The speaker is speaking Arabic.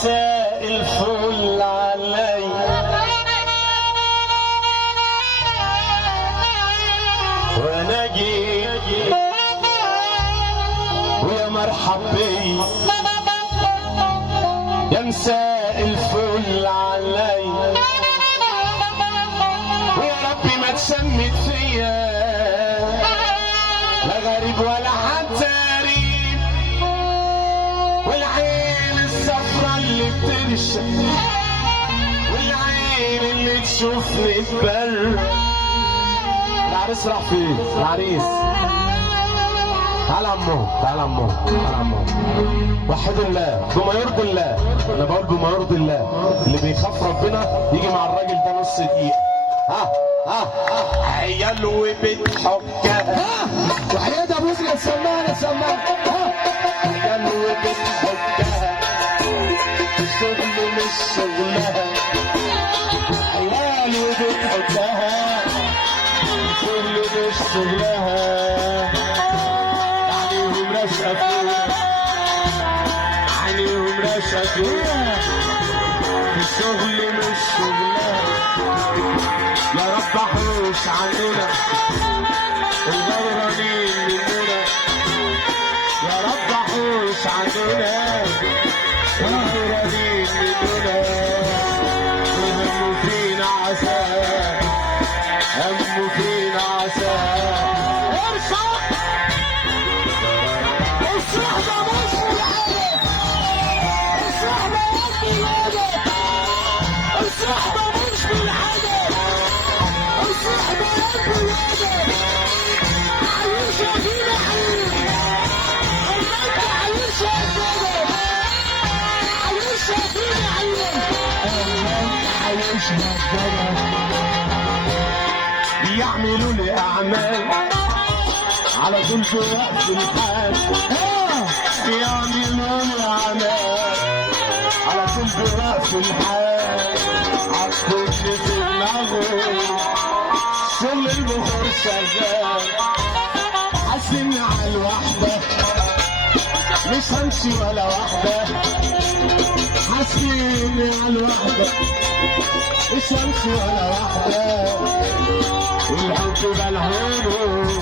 مساء الفل علي وانا جيت ويا مرحب بي يا مساء الفل علي ويا ربي ما تسمت فيا لا غريب ولا حتى قريب والعين الصفرا اللي بترشق والعين اللي تشوفني تبر. العريس راح فين؟ العريس تعال عمو تعال عمو تعال عمو وحد الله بما يرضي الله. انا بقول بما يرضي الله. اللي بيخاف ربنا يجي مع الراجل ده نص دقيقه. عيال وبتحكها وحياة ابو زيد سمانه عيال وبتحكها الشغل مش شغلها عيال وبتحكها الشغل مش شغلها عليهم رشقه فوق عليهم رشقه فوق الشغل مش شغلها. يا رب احوش عننا الغيرانين مننا يا رب احوش عننا الغيرانين مننا وهموا فينا عساء هموا فينا عساء. الصحبة مش بالعدد الصحبة مش بالعدد الصحبة مش بالعدد الصحبة مش بالعدد عيشة فينا عيش المنطقة عيشة فينا عيشة فينا عيش عيشة فينا بيعملوا لي اعمال على طول في وقت الحال بيعملوا لي اعمال على طول في وقت الحال عالكل في دماغهم شغل البخور شغال حاسين على الوحدة مش همشي ولا واحدة حاسين على الوحدة مش همشي ولا واحدة والحب بالهون